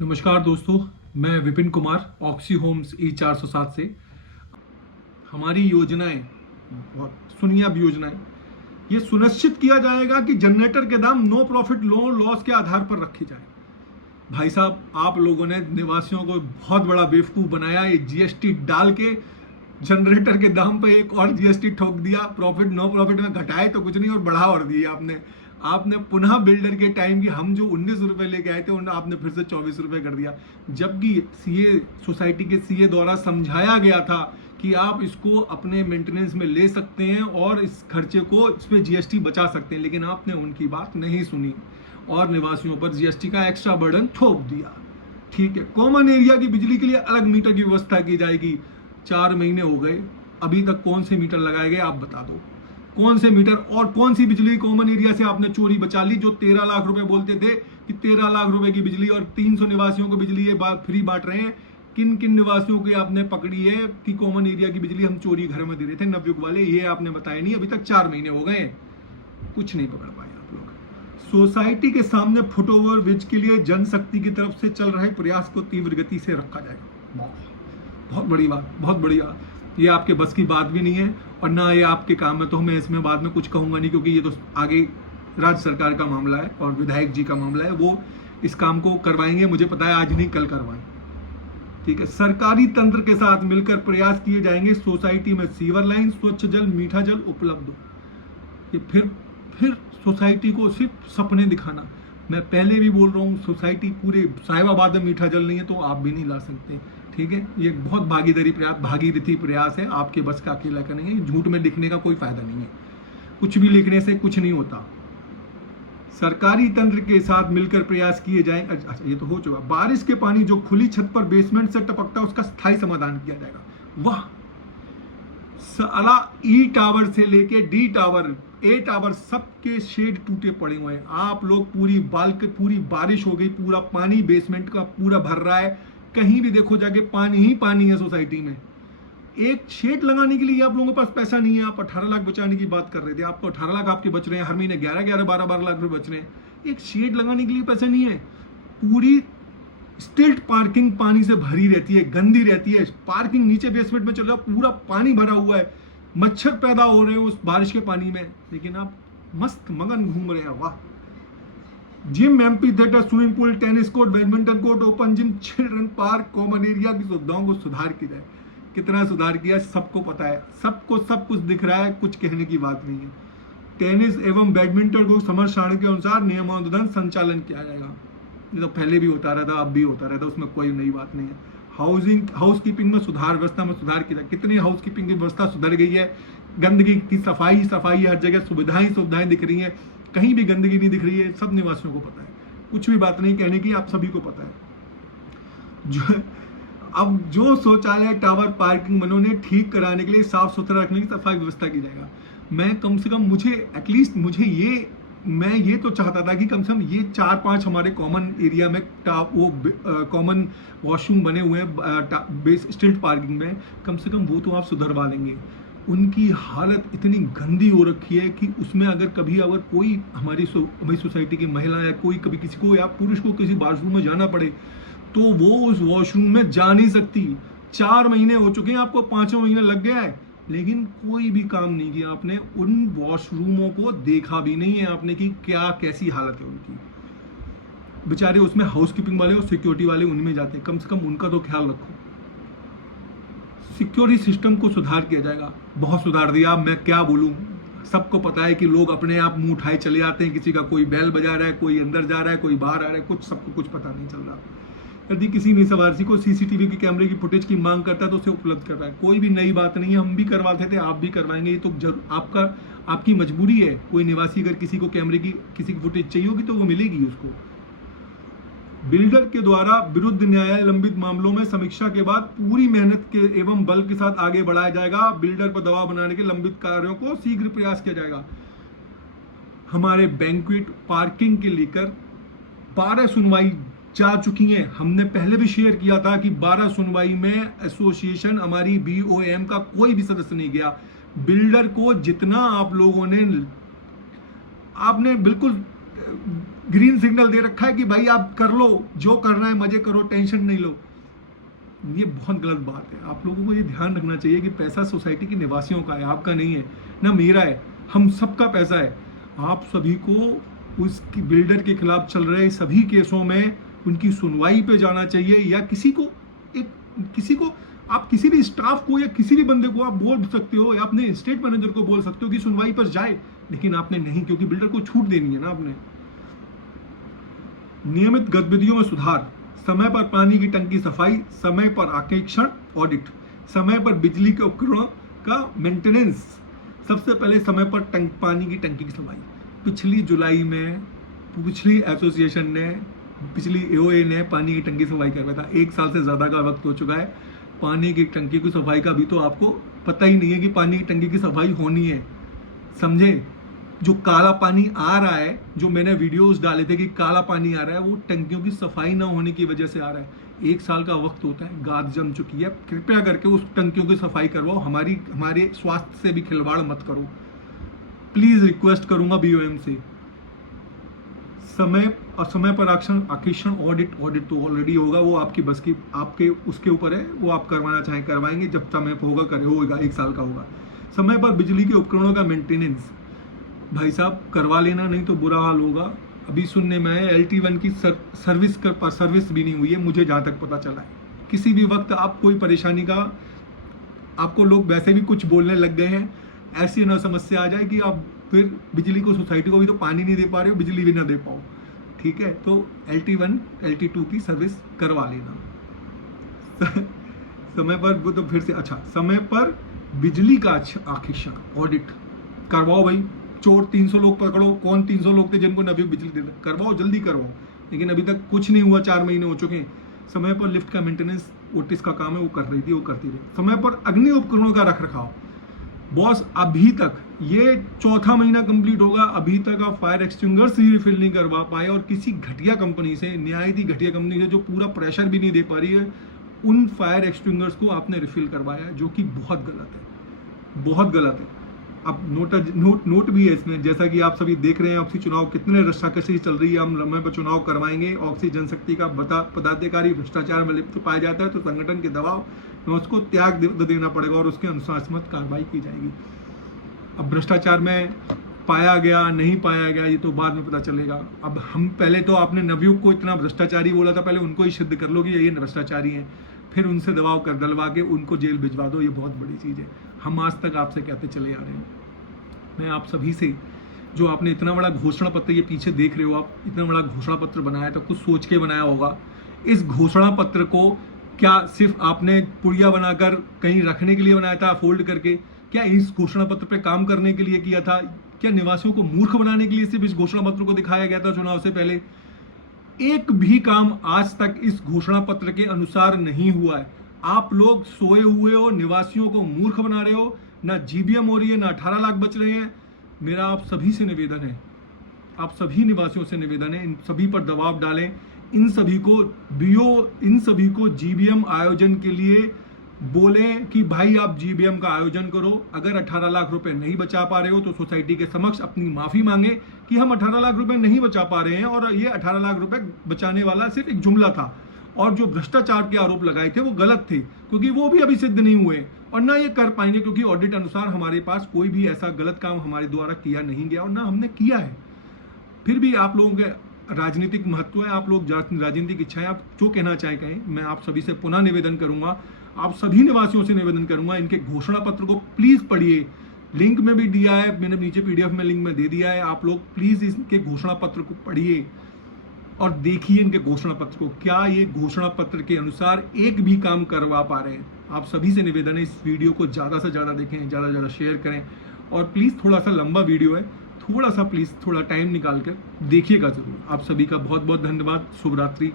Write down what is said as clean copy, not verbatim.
नमस्कार दोस्तों, मैं Vipin Kumar oxy Holmes E407 से। हमारी योजनाएं बहुत सुनिए। अब योजनाएं ये सुनिश्चित किया जाएगा कि जनरेटर के दाम नो प्रॉफिट नो लॉस के आधार पर रखे जाए। भाई साहब, आप लोगों ने निवासियों को बहुत बड़ा बेवकूफ बनाया। ये जीएसटी डाल के जनरेटर के दाम पे एक और जीएसटी ठोक दिया। प्रॉफिट नो प्रॉफिट में घटाए तो कुछ नहीं और बढ़ा और दिए आपने। आपने पुनः बिल्डर के टाइम की हम जो 19 रुपए लेके आए थे उन आपने फिर से 24 रुपए कर दिया, जबकि सीए सोसाइटी के सीए द्वारा समझाया गया था कि आप इसको अपने मेंटेनेंस में ले सकते हैं और इस खर्चे को इस पे जीएसटी बचा सकते हैं। लेकिन आपने उनकी बात नहीं सुनी और निवासियों पर जीएसटी का एक्स्ट्रा बर्डन थोप दिया। ठीक है, कॉमन एरिया की बिजली के लिए अलग मीटर की व्यवस्था की जाएगी। 4 महीने हो गए, अभी तक कौन से मीटर लगाए गए आप बता दो। कौन से मीटर और कौन सी बिजली कॉमन एरिया से आपने चोरी बचा ली? जो 13 लाख रुपए बोलते थे कि 13 लाख रुपए की बिजली और 300 निवासियों को बिजली ये फ्री बांट रहे हैं। किन किन निवासियों की आपने पकड़ी है कि कॉमन एरिया की बिजली हम चोरी घर में दे रहे थे नवयुग वाले? ये आपने बताया नहीं। अभी तक 4 महीने हो गए, कुछ नहीं पकड़ पाए आप लोग। सोसाइटी के सामने फुटओवर ब्रिज के लिए जनशक्ति की तरफ से चल रहे प्रयास को तीव्र गति से रखा जाएगा। बहुत बड़ी बात, बहुत बड़ी बात। ये आपके बस की बात भी नहीं है और ना ये आपके काम में, तो मैं इसमें बाद में कुछ कहूंगा नहीं, क्योंकि ये तो आगे राज्य सरकार का मामला है और विधायक जी का मामला है। वो इस काम को करवाएंगे, मुझे पता है आज नहीं कल करवाएं। ठीक है, सरकारी तंत्र के साथ मिलकर प्रयास किए जाएंगे सोसाइटी में सीवर लाइन, स्वच्छ जल, मीठा जल उपलब्ध हो। ये फिर सोसाइटी को सिर्फ सपने दिखाना। मैं पहले भी बोल रहा हूँ, सोसाइटी पूरे साहिबाबाद में मीठा जल नहीं है तो आप भी नहीं ला सकते। ठीक है, ये बहुत भागीरथी प्रयास है, आपके बस का अकेला का नहीं है। झूठ में लिखने का कोई फायदा नहीं है, कुछ भी लिखने से कुछ नहीं होता। सरकारी तंत्र के साथ मिलकर प्रयास किए जाए। अच्छा, ये तो हो चुका। बारिश के पानी जो खुली छत पर बेसमेंट से टपकता है उसका स्थायी समाधान किया जाएगा। वाह साला, ई टावर से लेके डी टावर, ए टावर, सबके शेड टूटे पड़े हुए हैं। आप लोग पूरी बारिश हो गई, पूरा पानी बेसमेंट का पूरा भर रहा है। कहीं भी देखो जाके पानी ही पानी है सोसाइटी में। एक शेड लगाने के लिए आप लोगों के पास पैसा नहीं है। आप 18 लाख बचाने की बात कर रहे थे, आपको 18 लाख आपके बच रहे हैं, हर महीने 11-11, 12-12 लाख रुपए बच रहे हैं। एक शेड लगाने के लिए पैसा नहीं है। पूरी स्टिल्ट पार्किंग पानी से भरी रहती है, गंदी रहती है। पार्किंग नीचे बेसमेंट में चल रहा, पूरा पानी भरा हुआ है, मच्छर पैदा हो रहे हैं उस बारिश के पानी में, लेकिन आप मस्त मगन घूम रहे हैं। वाह। Gym, MP theatre, swimming pool, tennis court, badminton court, open gym, children park, common area की सुविधाओं को सुधार किया जाए। कितना सुधार किया सबको पता है, सबको सब कुछ दिख रहा है, कुछ कहने की बात नहीं है। टेनिस एवं बैडमिंटन को समर सारणी के अनुसार नियमानुसार संचालन किया जाएगा। ये तो पहले भी होता रहता, अब भी होता रहता, उसमें कोई नई बात नहीं है। हाउसकीपिंग में सुधार, व्यवस्था में सुधार किया। कितनी हाउसकीपिंग की व्यवस्था सुधर गई है। गंदगी की सफाई हर जगह, सुविधाएं दिख रही हैं, कहीं भी गंदगी नहीं दिख रही है। सब निवासियों को पता है, कुछ भी बात नहीं कहने की, आप सभी को पता है। अब जो शौचालय, टावर, पार्किंग उन्होंने ठीक कराने के लिए, साफ सुथरा रखने की सफाई व्यवस्था की जाएगा। मैं कम से कम मैं ये तो चाहता था कि कम से कम ये 4-5 हमारे कॉमन एरिया में कॉमन वॉशरूम बने हुए हैं स्ट्रीट पार्किंग में, कम से कम वो तो आप सुधरवा लेंगे। उनकी हालत इतनी गंदी हो रखी है कि उसमें अगर कोई हमारी सोसाइटी की महिला या कोई कभी किसी को या पुरुष को किसी वॉशरूम में जाना पड़े तो वो उस वॉशरूम में जा नहीं सकती। 4 महीने हो चुके हैं, आपको 5वां महीना लग गया है, लेकिन कोई भी काम नहीं किया आपने। उन वॉशरूमों को देखा भी नहीं है आपने कि क्या कैसी हालत है उनकी। बेचारे उसमें हाउसकीपिंग वाले और सिक्योरिटी वाले उनमें जाते हैं, कम से कम उनका तो ख्याल रखो। सिक्योरिटी सिस्टम को सुधार किया जाएगा। बहुत सुधार दिया, मैं क्या बोलूं। सबको पता है कि लोग अपने आप मुंह उठाए चले आते हैं, किसी का कोई बैल बजा रहा है, कोई अंदर जा रहा है, कोई बाहर आ रहा है, सबको कुछ पता नहीं चल रहा। यदि किसी निवासी को सीसीटीवी के कैमरे की फुटेज की मांग करता है तो उसे उपलब्ध कर रहा है। कोई भी नई बात नहीं है, हम भी करवाते थे, आप भी करवाएंगे। ये तो आपकी मजबूरी है। कोई निवासी अगर किसी को किसी की फुटेज चाहिए होगी तो वो मिलेगी उसको। बिल्डर के द्वारा विरुद्ध न्यायालय लंबित मामलों में समीक्षा के बाद पूरी मेहनत के एवं बल के साथ आगे बढ़ाया जाएगा। बिल्डर पर दबाव बनाने के लंबित कार्यों को शीघ्र प्रयास किया जाएगा। हमारे बैंक्वेट पार्किंग के लेकर 12 सुनवाई जा चुकी हैं। हमने पहले भी शेयर किया था कि 12 सुनवाई में एसोसिएशन हमारी BOM का कोई भी सदस्य नहीं गया। बिल्डर को जितना आप लोगों ने आपने बिल्कुल ग्रीन सिग्नल दे रखा है कि भाई आप कर लो, जो करना है मजे करो, टेंशन नहीं लो। ये बहुत गलत बात है। आप लोगों को ये ध्यान रखना चाहिए कि पैसा सोसाइटी के निवासियों का है, आपका नहीं है, ना मेरा है, हम सबका पैसा है। आप सभी को उस बिल्डर के खिलाफ चल रहे सभी केसों में उनकी सुनवाई पे जाना चाहिए, या किसी को आप किसी भी स्टाफ को या किसी भी बंदे को आप बोल सकते हो, या अपने स्टेट मैनेजर को बोल सकते हो कि सुनवाई पर जाए, लेकिन आपने नहीं, क्योंकि बिल्डर को छूट देनी है ना आपने। नियमित गतिविधियों में सुधार, समय पर पानी की टंकी सफाई, समय पर आरक्षण ऑडिट, समय पर बिजली के उपकरणों का मेंटेनेंस। सबसे पहले समय पर पानी की टंकी की सफाई। पिछली जुलाई में पिछली एसोसिएशन ने, पिछली एओए ने पानी की टंकी सफाई करवाया था। 1 साल से ज़्यादा का वक्त हो चुका है, पानी की टंकी की सफाई का भी तो आपको पता ही नहीं है कि पानी की टंकी की सफाई होनी है, समझे। जो काला पानी आ रहा है, जो मैंने वीडियोस डाले थे कि काला पानी आ रहा है, वो टंकियों की सफाई ना होने की वजह से आ रहा है। 1 साल का वक्त होता है, गाद जम चुकी है, कृपया करके उस टंकियों की सफाई करवाओ। हमारे स्वास्थ्य से भी खिलवाड़ मत करो, प्लीज रिक्वेस्ट करूंगा बीओएम से। समय पर आरक्षण ऑडिट तो ऑलरेडी होगा, वो आपकी बस की, आपके उसके ऊपर है, वो आप करवाना चाहें करवाएंगे, जब समय होगा होगा 1 साल का होगा। समय पर बिजली के उपकरणों का मेंटेनेंस, भाई साहब करवा लेना, नहीं तो बुरा हाल होगा। अभी सुनने में है LT1 की सर्विस भी नहीं हुई है, मुझे जहाँ तक पता चला है। किसी भी वक्त आप कोई परेशानी का, आपको लोग वैसे भी कुछ बोलने लग गए हैं, ऐसी ना समस्या आ जाए कि आप फिर बिजली को, सोसाइटी को भी तो पानी नहीं दे पा रहे हो, बिजली भी ना दे पाओ, ठीक है। तो LT1 LT2 की सर्विस करवा लेना। समय पर वो तो फिर से अच्छा, समय पर बिजली का आरक्षण ऑडिट करवाओ भाई। चोर 300 लोग पकड़ो, कौन 300 लोग थे जिनको नवी बिजली देना, करवाओ, जल्दी करवाओ। लेकिन अभी तक कुछ नहीं हुआ, 4 महीने हो चुके हैं। समय पर लिफ्ट का मेंटेनेंस, ओटिस का काम है, वो कर रही थी, वो करती रही। समय पर अग्नि उपकरणों का रख रखाव, बॉस अभी तक ये 4था महीना कंप्लीट होगा, अभी तक आप फायर एक्सटिंग्विशर्स ही रिफिल नहीं करवा पाए, और किसी घटिया कंपनी से, न्याय दी घटिया कंपनी से, जो पूरा प्रेशर भी नहीं दे पा रही है, उन फायर एक्सटिंग्विशर्स को आपने रिफिल करवाया है, जो कि बहुत गलत है, बहुत गलत है। अब नोट भी है इसमें, जैसा कि आप सभी देख रहे हैं, ऑक्सी चुनाव कितने रस्साकशी चल रही है, हम लम्हे पर चुनाव करवाएंगे, ऑक्सी जनशक्ति का पदाधिकारी भ्रष्टाचार में लिप्त पाया जाता है तो संगठन के दबाव में उसको त्याग देना पड़ेगा और उसके अनुशासनात्मक कार्रवाई की जाएगी। अब भ्रष्टाचार में पाया गया नहीं पाया गया, ये तो बाद में पता चलेगा। अब हम पहले तो आपने नवयुग को इतना भ्रष्टाचारी बोला था, पहले उनको ही सिद्ध कर लो कि ये भ्रष्टाचारी हैं, फिर उनसे दबाव कर डलवा के उनको जेल भिजवा दो, ये बहुत बड़ी चीज़ है। हम आज तक आपसे कहते चले आ रहे हैं। मैं आप सभी से, जो आपने इतना बड़ा घोषणा पत्र, ये पीछे देख रहे हो आप, इतना बड़ा घोषणा पत्र बनाया था, कुछ सोच के बनाया होगा। इस घोषणा पत्र को क्या सिर्फ आपने पुड़िया बनाकर कहीं रखने के लिए बनाया था, फोल्ड करके? क्या इस घोषणा पत्र पे काम करने के लिए किया था? क्या निवासियों को मूर्ख बनाने के लिए सिर्फ इस घोषणा पत्र को दिखाया गया था चुनाव से पहले? एक भी काम आज तक इस घोषणा पत्र के अनुसार नहीं हुआ है। आप लोग सोए हुए हो, निवासियों को मूर्ख बना रहे हो, ना जीबीएम हो रही है, ना 18 लाख बच रहे हैं। मेरा आप सभी से निवेदन है, आप सभी निवासियों से निवेदन है, इन सभी पर दबाव डालें, इन सभी को जीबीएम आयोजन के लिए बोलें कि भाई आप जीबीएम का आयोजन करो। अगर 18 लाख रुपए नहीं बचा पा रहे हो तो सोसाइटी के समक्ष अपनी माफी मांगे कि हम 18 लाख रुपए नहीं बचा पा रहे हैं, और ये 18 लाख रुपए बचाने वाला सिर्फ एक जुमला था, और जो भ्रष्टाचार के आरोप लगाए थे वो गलत थे, क्योंकि वो भी अभी सिद्ध नहीं हुए, और ना ये कर पाएंगे, क्योंकि ऑडिट अनुसार हमारे पास कोई भी ऐसा गलत काम हमारे द्वारा किया नहीं गया और ना हमने किया है। फिर भी आप लोगों के राजनीतिक महत्व है, आप लोग राजनीतिक इच्छा है, आप जो कहना चाहे कहें। मैं आप सभी से पुनः निवेदन करूंगा, आप सभी निवासियों से निवेदन करूंगा, इनके घोषणा पत्र को प्लीज पढ़िए। लिंक में भी दिया है, मैंने नीचे PDF में लिंक में दे दिया है, आप लोग प्लीज इसके घोषणा पत्र को पढ़िए और देखिए इनके घोषणा पत्र को, क्या ये घोषणा पत्र के अनुसार एक भी काम करवा पा रहे हैं। आप सभी से निवेदन है, इस वीडियो को ज़्यादा से ज़्यादा देखें, ज़्यादा से ज़्यादा शेयर करें, और प्लीज़ थोड़ा सा लंबा वीडियो है, थोड़ा सा प्लीज़ थोड़ा टाइम निकाल कर देखिएगा ज़रूर। आप सभी का बहुत बहुत धन्यवाद। शुभ रात्रि।